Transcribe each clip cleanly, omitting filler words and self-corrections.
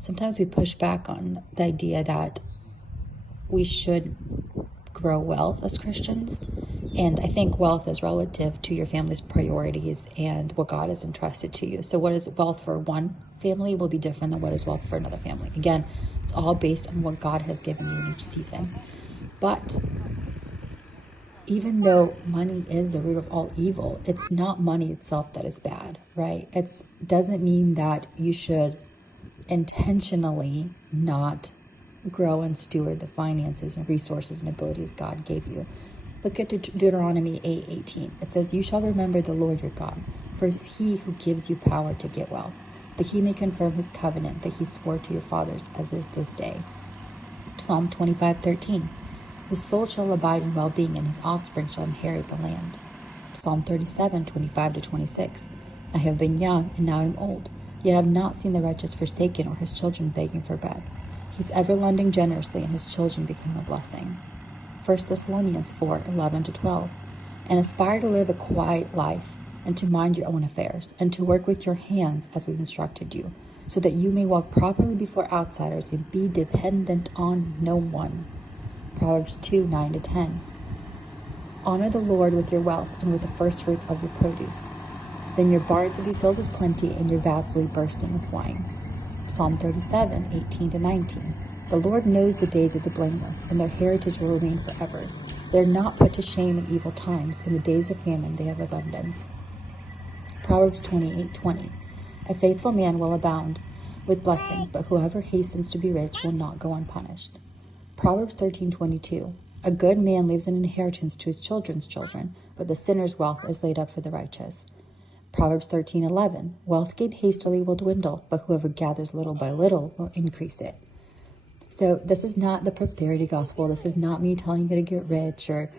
Sometimes we push back on the idea that we should grow wealth as Christians. And I think wealth is relative to your family's priorities and what God has entrusted to you. So what is wealth for one family will be different than what is wealth for another family. Again, it's all based on what God has given you in each season. But even though money is the root of all evil, it's not money itself that is bad, right? It doesn't mean that you should intentionally not grow and steward the finances and resources and abilities God gave you. Look at Deuteronomy 8:18. It says, "You shall remember the Lord your God, for it is he who gives you power to get wealth, that he may confirm his covenant that he swore to your fathers, as is this day." Psalm 25:13. "His soul shall abide in well-being, and his offspring shall inherit the land." Psalm 37:25-26. "I have been young, and now I am old, yet I have not seen the righteous forsaken or his children begging for bread. He's ever lending generously, and his children become a blessing." 1 Thessalonians 4:11-12. "And aspire to live a quiet life, and to mind your own affairs, and to work with your hands as we've instructed you, so that you may walk properly before outsiders and be dependent on no one." Proverbs 2:9-10. "Honor the Lord with your wealth and with the first fruits of your produce. Then your barns will be filled with plenty, and your vats will be bursting with wine." Psalm 37:18-19. "The Lord knows the days of the blameless, and their heritage will remain forever. They are not put to shame in evil times. In the days of famine they have abundance." Proverbs 28:20. "A faithful man will abound with blessings, but whoever hastens to be rich will not go unpunished." Proverbs 13:22. "A good man leaves an inheritance to his children's children, but the sinner's wealth is laid up for the righteous." Proverbs 13:11. "Wealth gained hastily will dwindle, but whoever gathers little by little will increase it." So this is not the prosperity gospel. This is not me telling you to get rich or,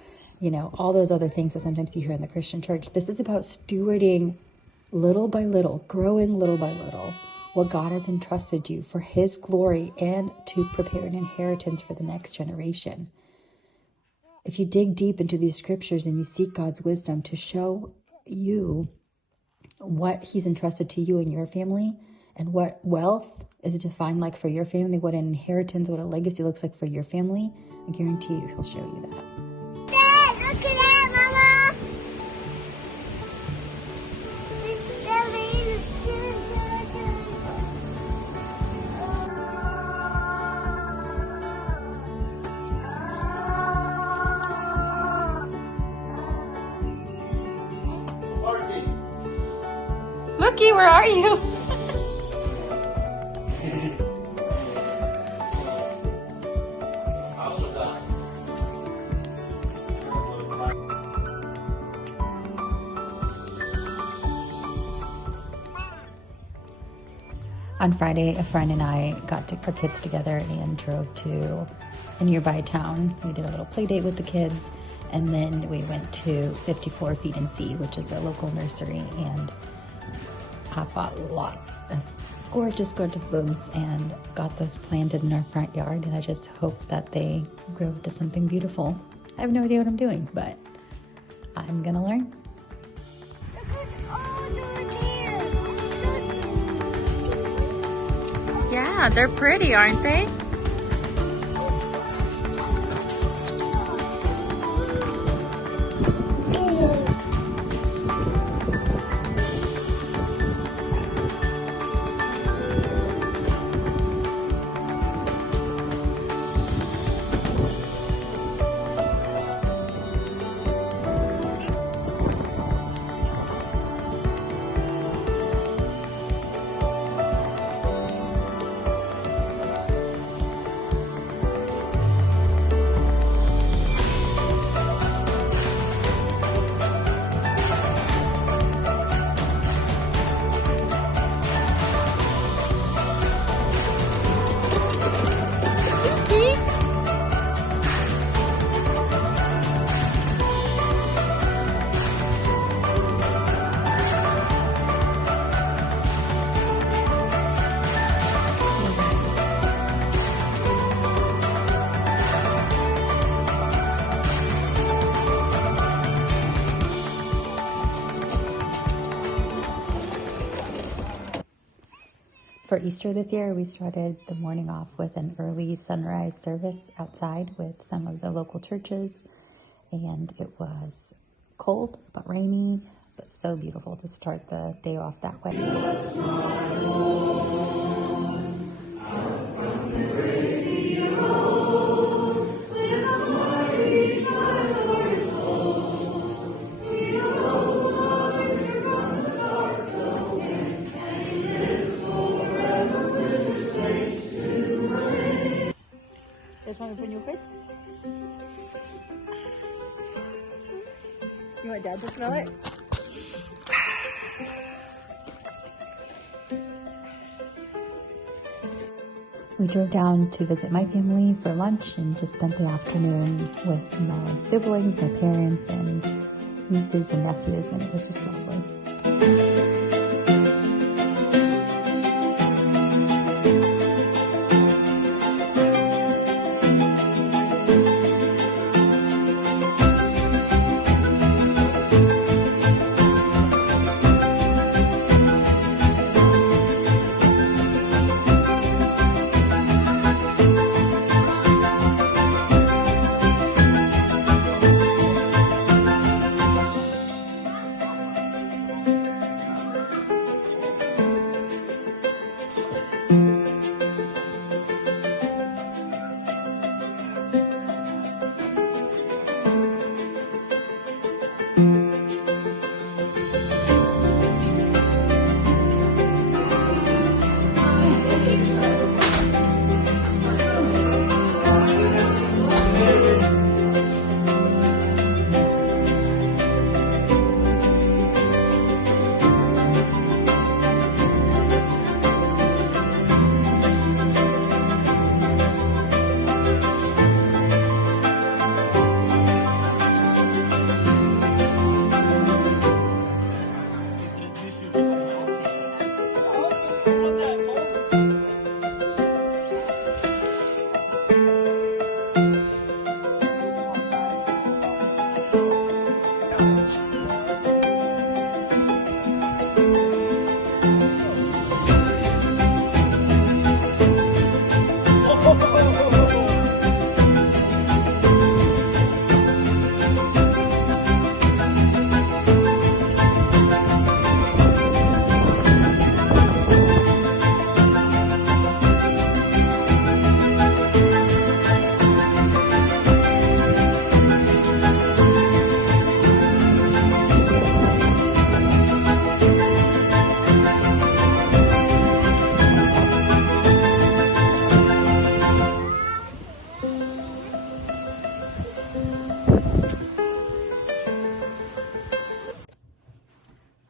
all those other things that sometimes you hear in the Christian church. This is about stewarding little by little, growing little by little, what God has entrusted you for his glory and to prepare an inheritance for the next generation. If you dig deep into these scriptures and you seek God's wisdom to show you what he's entrusted to you and your family, and what wealth is defined like for your family, what an inheritance, what a legacy looks like for your family, I guarantee you he'll show you that. Dad, look at that, Mama! Mookie, where are you? On Friday, a friend and I got our kids together and drove to a nearby town. We did a little play date with the kids, and then we went to 54 Feed and Seed, which is a local nursery, and I bought lots of gorgeous, gorgeous blooms and got those planted in our front yard, and I just hope that they grow into something beautiful. I have no idea what I'm doing, but I'm gonna learn. Yeah, they're pretty, aren't they? For Easter this year, we started the morning off with an early sunrise service outside with some of the local churches. And it was cold, but rainy, but so beautiful to start the day off that way. This one we put in your fridge? You want Dad to smell it? We drove down to visit my family for lunch and just spent the afternoon with my siblings, my parents, and nieces and nephews, and it was just lovely.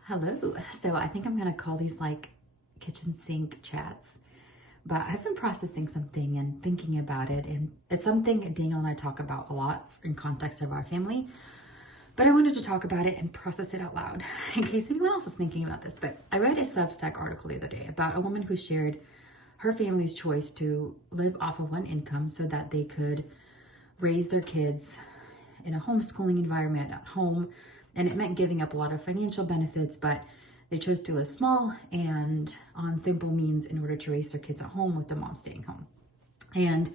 Hello. So I think I'm going to call these like kitchen sink chats, but I've been processing something and thinking about it, and it's something Daniel and I talk about a lot in context of our family, but I wanted to talk about it and process it out loud in case anyone else is thinking about this. But I read a Substack article the other day about a woman who shared her family's choice to live off of one income so that they could raise their kids in a homeschooling environment at home. And it meant giving up a lot of financial benefits, but they chose to live small and on simple means in order to raise their kids at home with the mom staying home. And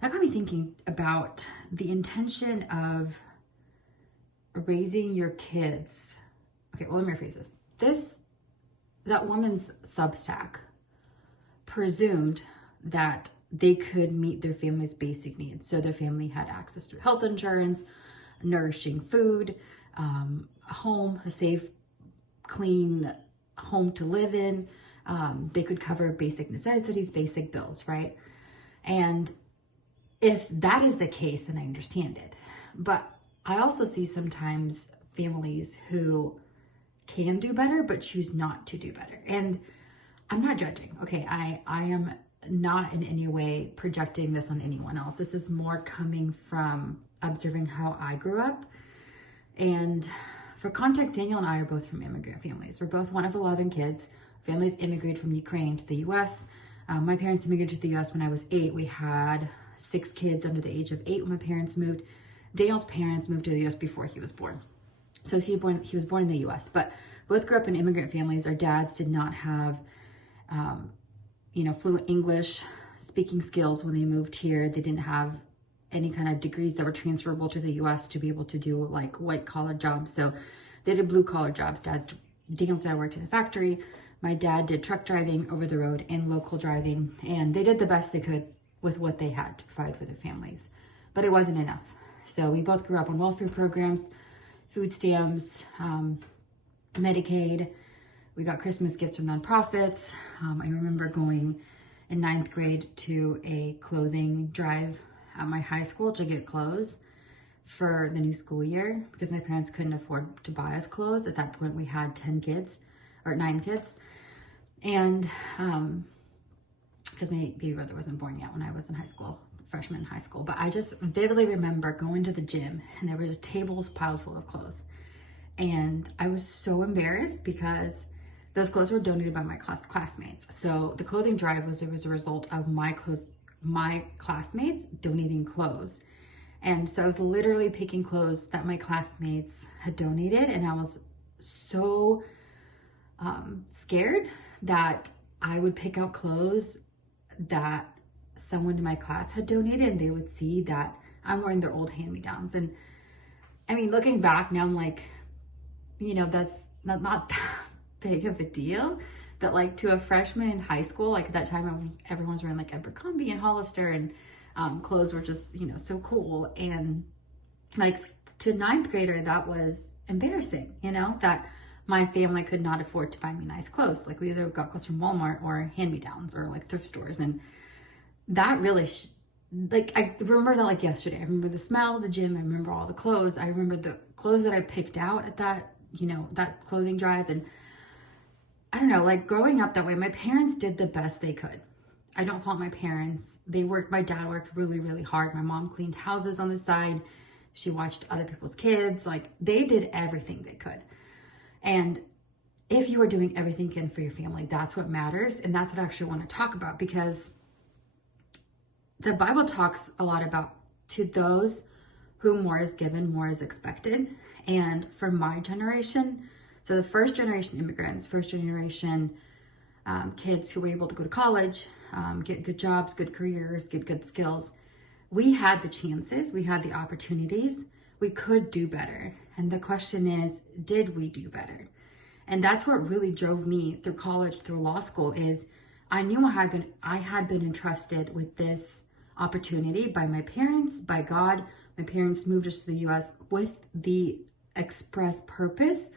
that got me thinking about the intention of raising your kids. Okay, well, let me rephrase this. That woman's Substack presumed that they could meet their family's basic needs. So their family had access to health insurance, nourishing food, a home, a safe, clean home to live in. They could cover basic necessities, basic bills, right? And if that is the case, then I understand it. But I also see sometimes families who can do better, but choose not to do better. And I'm not judging, okay? I am not in any way projecting this on anyone else. This is more coming from observing how I grew up. And for context, Daniel and I are both from immigrant families. We're both one of 11 kids. Families immigrated from Ukraine to the U.S. My parents immigrated to the U.S. when I was 8. We had 6 kids under the age of 8 when my parents moved. Daniel's parents moved to the U.S. before he was born. So he was born in the U.S., but both grew up in immigrant families. Our dads did not have fluent English speaking skills when they moved here. They didn't have any kind of degrees that were transferable to the US to be able to do like white collar jobs. So they did blue collar jobs. Daniel's dad worked in a factory. My dad did truck driving over the road and local driving, and they did the best they could with what they had to provide for their families, but it wasn't enough. So we both grew up on welfare programs, food stamps, Medicaid. We got Christmas gifts from nonprofits. I remember going in 9th grade to a clothing drive at my high school to get clothes for the new school year because my parents couldn't afford to buy us clothes. At that point, we had 9 kids. And because my baby brother wasn't born yet when I was in high school, freshman in high school. But I just vividly remember going to the gym and there were just tables piled full of clothes. And I was so embarrassed because those clothes were donated by my classmates. So the clothing drive was a result of my classmates donating clothes. And so I was literally picking clothes that my classmates had donated. And I was so scared that I would pick out clothes that someone in my class had donated and they would see that I'm wearing their old hand-me-downs. And I mean, looking back now, I'm like, that's not that big of a deal. But like to a freshman in high school, like at that time, everyone's wearing like Abercrombie and Hollister, and clothes were just, so cool. And like to 9th grader, that was embarrassing, that my family could not afford to buy me nice clothes. Like we either got clothes from Walmart or hand-me-downs or like thrift stores. And that really, I remember that like yesterday. I remember the smell of the gym. I remember all the clothes. I remember the clothes that I picked out at that, that clothing drive. And I don't know, like growing up that way, my parents did the best they could. I don't fault my parents. My dad worked really, really hard. My mom cleaned houses on the side. She watched other people's kids. Like they did everything they could. And if you are doing everything you can for your family, that's what matters. And that's what I actually want to talk about, because the Bible talks a lot about to those whom more is given, more is expected. And for my generation, so the first generation immigrants, first generation kids who were able to go to college, get good jobs, good careers, get good skills, we had the chances, we had the opportunities, we could do better. And the question is, did we do better? And that's what really drove me through college, through law school, is I knew I had been entrusted with this opportunity by my parents, by God. My parents moved us to the US with the express purpose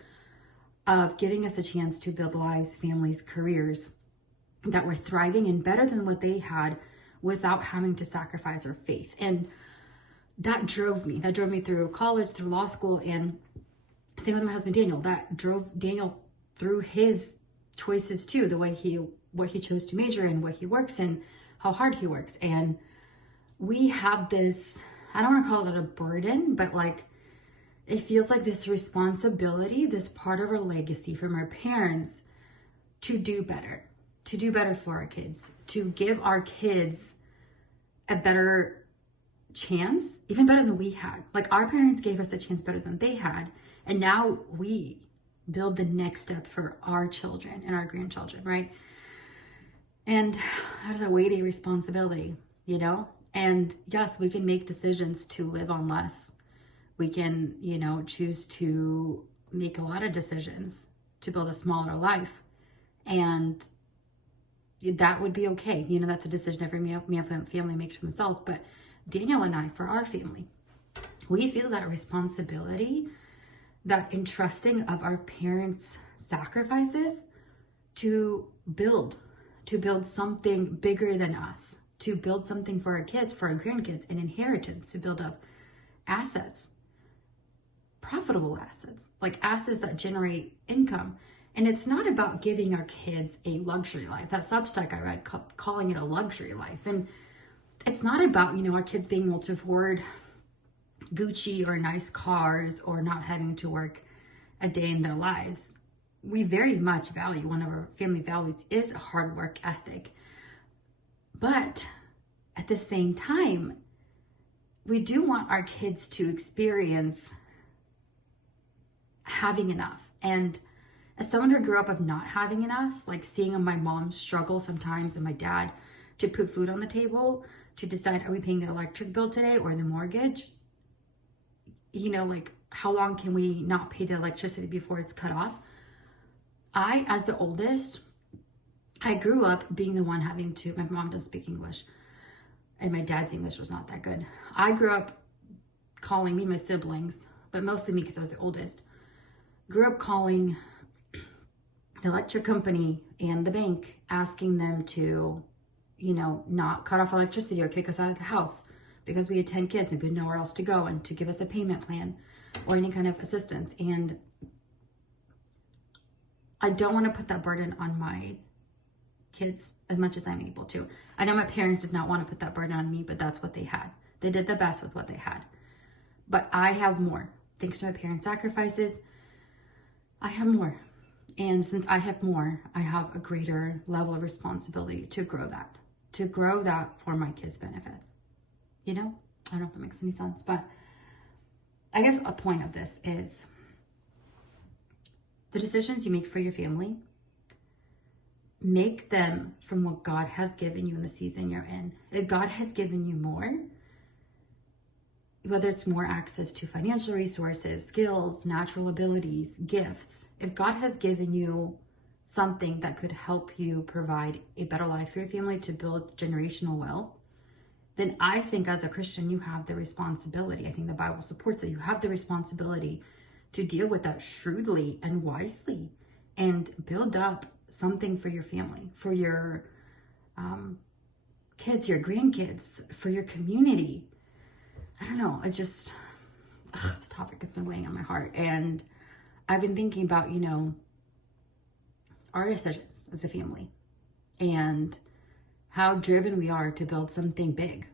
of giving us a chance to build lives, families, careers that were thriving and better than what they had without having to sacrifice our faith. And that drove me through college, through law school, and same with my husband, Daniel. That drove Daniel through his choices too, what he chose to major in, what he works in, how hard he works. And we have this, I don't want to call it a burden, but like, it feels like this responsibility, this part of our legacy from our parents to do better for our kids, to give our kids a better chance, even better than we had. Like our parents gave us a chance better than they had. And now we build the next step for our children and our grandchildren, right? And that's a weighty responsibility, And yes, we can make decisions to live on less. We can, choose to make a lot of decisions to build a smaller life. And that would be okay. That's a decision every family makes for themselves. But Daniel and I, for our family, we feel that responsibility, that entrusting of our parents' sacrifices to build something bigger than us, to build something for our kids, for our grandkids, an inheritance, to build up assets, profitable assets, like assets that generate income. And it's not about giving our kids a luxury life. That Substack I read calling it a luxury life. And it's not about, our kids being able to afford Gucci or nice cars or not having to work a day in their lives. We very much value, one of our family values is a hard work ethic. But at the same time, we do want our kids to experience having enough. And As someone who grew up of not having enough, like seeing my mom struggle sometimes and my dad to put food on the table, to decide, are we paying the electric bill today or the mortgage? You know, like, how long can we not pay the electricity before it's cut off? I, as the oldest, I grew up being the one having to, my mom doesn't speak English, and my dad's English was not that good. I grew up calling, me and my siblings, but mostly me because I was the oldest, grew up calling the electric company and the bank, asking them to, you know, not cut off electricity or kick us out of the house because we had 10 kids and we had nowhere else to go, and to give us a payment plan or any kind of assistance. And I don't want to put that burden on my kids as much as I'm able to. I know my parents did not want to put that burden on me, but that's what they had. They did the best with what they had. But I have more. Thanks to my parents' sacrifices, I have more. And since I have more, I have a greater level of responsibility to grow that for my kids' benefits. You know, I don't know if that makes any sense, but I guess a point of this is the decisions you make for your family, make them from what God has given you in the season you're in. If God has given you more, whether it's more access to financial resources, skills, natural abilities, gifts, if God has given you something that could help you provide a better life for your family, to build generational wealth, then I think as a Christian, you have the responsibility. I think the Bible supports that you have the responsibility to deal with that shrewdly and wisely and build up something for your family, for your kids, your grandkids, for your community. I don't know. It's just, it's a topic that's been weighing on my heart. And I've been thinking about, you know, our decisions as a family and how driven we are to build something big.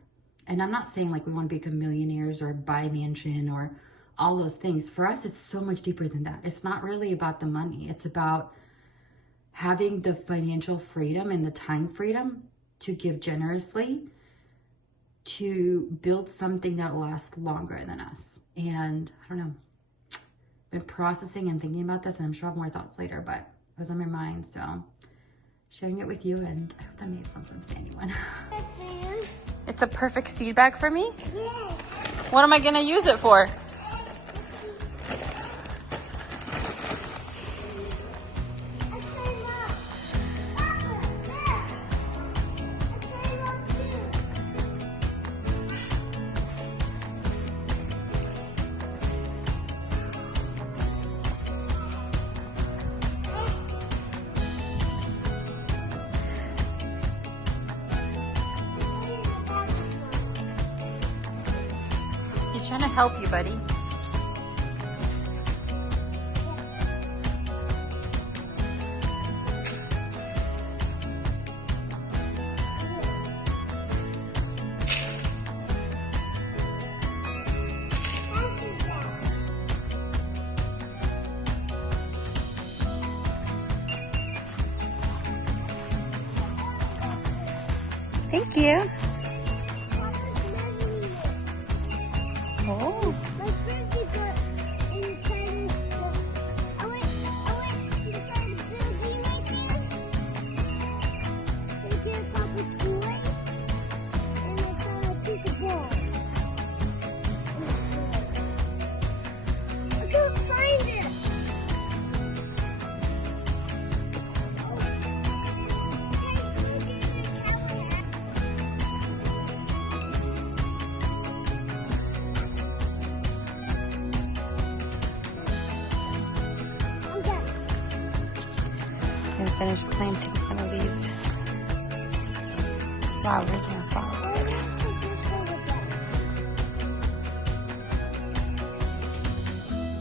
And I'm not saying like we want to become millionaires or buy a mansion or all those things. For us, it's so much deeper than that. It's not really about the money. It's about having the financial freedom and the time freedom to give generously, to build something that lasts longer than us. And I don't know, I've been processing and thinking about this, and I'm sure I'll have more thoughts later, but it was on my mind, so sharing it with you, and I hope that made some sense to anyone. It's a perfect seed bag for me? Yeah. What am I gonna use it for? He's trying to help you, buddy. Thank you. Oh. My friend got inside I went inside the building right there. They did Papa's toy, and I found a piece of ball. I couldn't find it. I'm gonna finish planting some of these flowers in our flower bed.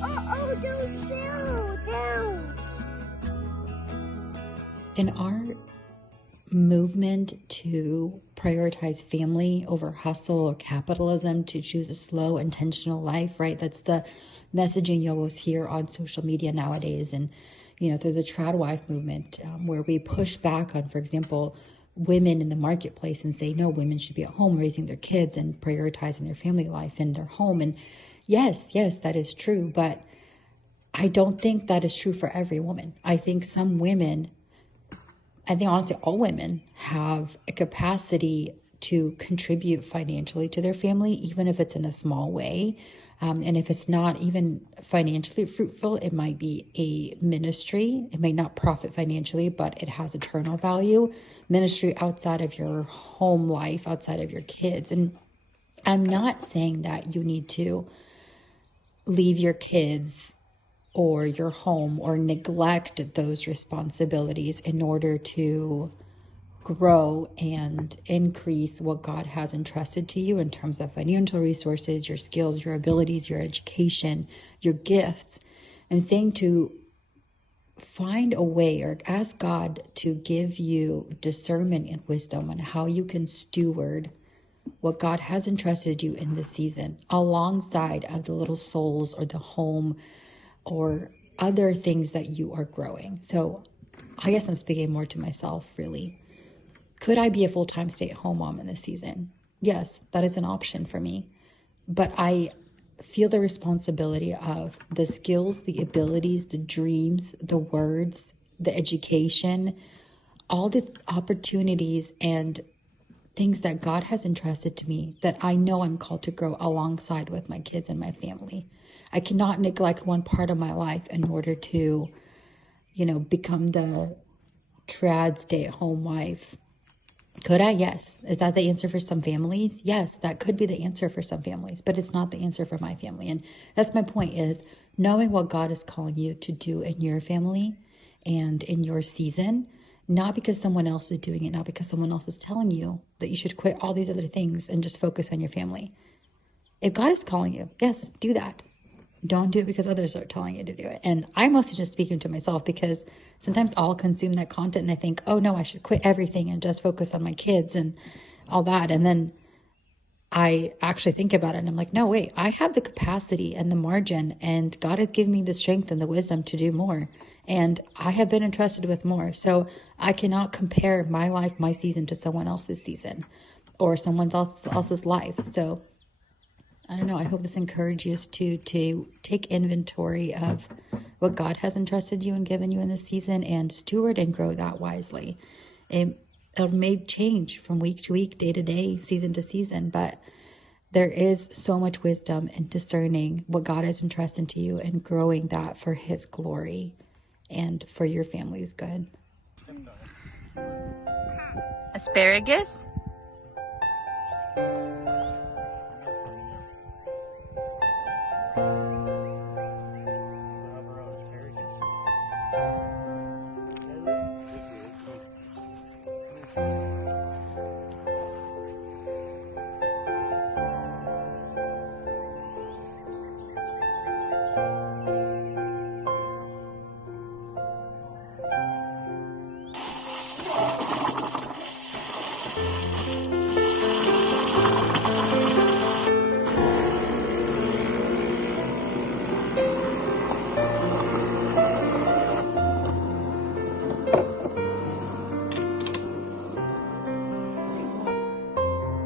Oh, down. In our movement to prioritize family over hustle or capitalism, to choose a slow, intentional life, right? That's the messaging you always hear on social media nowadays. And, you know, through the trad wife movement, where we push back on, for example, women in the marketplace and say, no, women should be at home raising their kids and prioritizing their family life and their home. And yes, that is true. But I don't think that is true for every woman. I think some women, I think honestly all women have a capacity to contribute financially to their family, even if it's in a small way. And if it's not even financially fruitful, it might be a ministry. It may not profit financially, but it has eternal value. Ministry outside of your home life, outside of your kids. And I'm not saying that you need to leave your kids or your home or neglect those responsibilities in order to grow and increase what God has entrusted to you in terms of financial resources, your skills, your abilities, your education, your gifts. I'm saying to find a way or ask God to give you discernment and wisdom on how you can steward what God has entrusted you in this season alongside of the little souls or the home or other things that you are growing. So I guess I'm speaking more to myself, really. Could I be a full-time stay-at-home mom in this season? Yes, that is an option for me. But I feel the responsibility of the skills, the abilities, the dreams, the words, the education, all the opportunities and things that God has entrusted to me that I know I'm called to grow alongside with my kids and my family. I cannot neglect one part of my life in order to, become the trad stay-at-home wife. Could I? Yes. Is that the answer for some families? Yes, that could be the answer for some families, but it's not the answer for my family. And that's my point, is knowing what God is calling you to do in your family and in your season, not because someone else is doing it, not because someone else is telling you that you should quit all these other things and just focus on your family. If God is calling you, yes, do that. Don't do it because others are telling you to do it. And I'm mostly just speaking to myself because sometimes I'll consume that content and I think, oh no, I should quit everything and just focus on my kids and all that. And then I actually think about it and I'm like, no, wait, I have the capacity and the margin, and God has given me the strength and the wisdom to do more. And I have been entrusted with more. So I cannot compare my life, my season to someone else's season or someone else's life. So I don't know. I hope this encourages you to take inventory of what God has entrusted you and given you in this season and steward and grow that wisely. It may change from week to week, day to day, season to season, but there is so much wisdom in discerning what God has entrusted to you and growing that for His glory and for your family's good. Asparagus?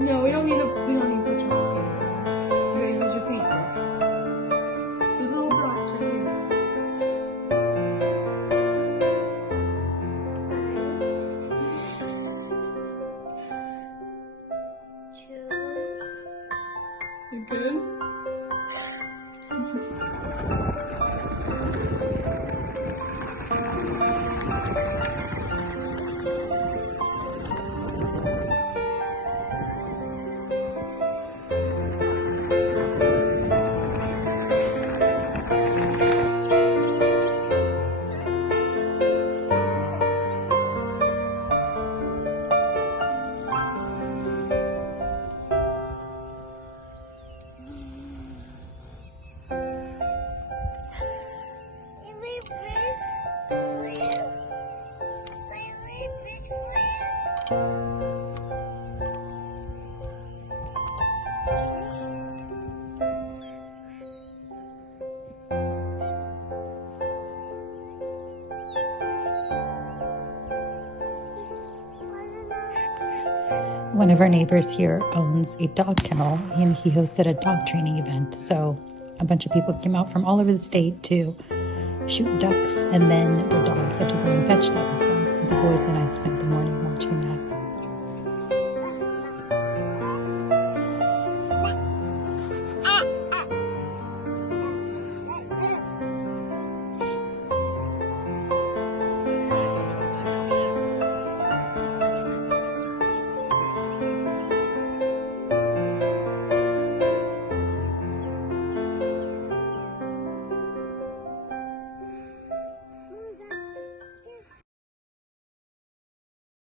No, we don't need butcher. You gotta use your paintbrush. So the little dots right here. You good? One of our neighbors here owns a dog kennel, and he hosted a dog training event. So a bunch of people came out from all over the state to shoot ducks, and then the dogs had to go and fetch them. So the boys and I spent the morning